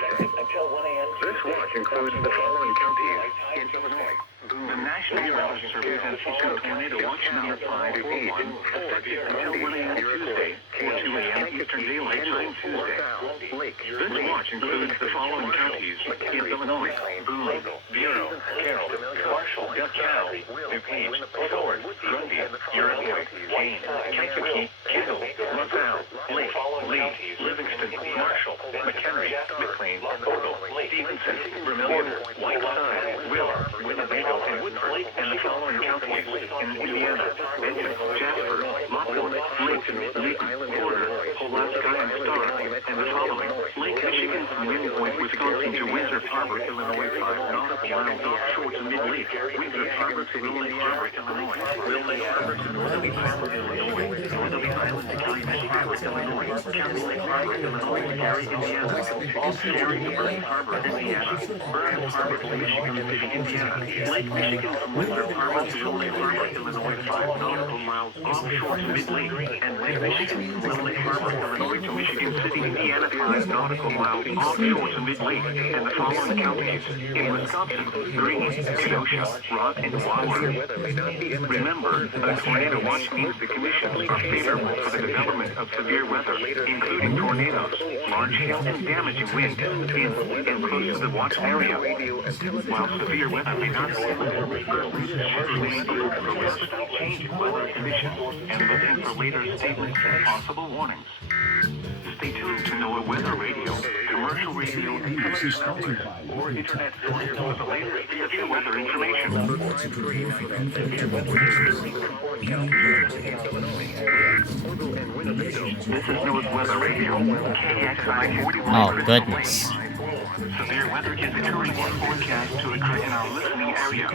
This watch includes the following counties in Illinois. The National Weather Service has issued tornado watch number 541, effective until 1 a.m. Tuesday, 4 2 a.m. Eastern Daylight Time Tuesday. This watch includes the following counties in Illinois: Boone, Bureau, Carroll, Marshall, DeKalb, DuPage, Ford, Grundy, Uruguay, Kane, Kankakee, Kendall, LaSalle, Lake, Lee, Livingston, Marshall, McHenry, McLean, Ogle, Stevenson, Vermilion, Whiteside, Will, Winnebago, and Woodford, and the following counties in Indiana: Benton, Jasper, Lockhart, Layton, Porter, Pulaski, and Starr, and the following: Lake Michigan from Wind Point, Wisconsin to Windsor Harbor, Illinois, 5 nautical miles offshore to Mid-Lake, Windsor Harbor to Northern Harbor, Illinois, Lake Harbor to Northern Island, Illinois, Northern Island to Calumet Harbor, Illinois, County Lake Harbor, Illinois to Gary, Indiana, Gary to Burnham Harbor, Indiana, Burnham Harbor to Michigan City, Indiana, Lake Michigan from Windsor Harbor to Little Lake Harbor, Illinois, 5 nautical miles offshore to Mid-Lake, and Lake Michigan from Little Lake Harbor, Illinois to Michigan City, Indiana, 5 nautical miles offshore to Mid-Lake, and the following counties in Wisconsin: Greene, Kenosha, Rock, and Wawa. Remember, a tornado watch means the conditions are favorable for the development of severe weather, including tornadoes, large hail, and damaging wind in and close to the watch area. While severe weather may not be change in weather conditions and listen for later statements and possible warnings. Stay tuned to NOAA Weather Radio, commercial radio, and television, or internet sources for the latest severe weather information. This is NOAA's Weather Radio, KXI 41. Oh, goodness. Severe weather is occurring or forecast to occur in our listening area.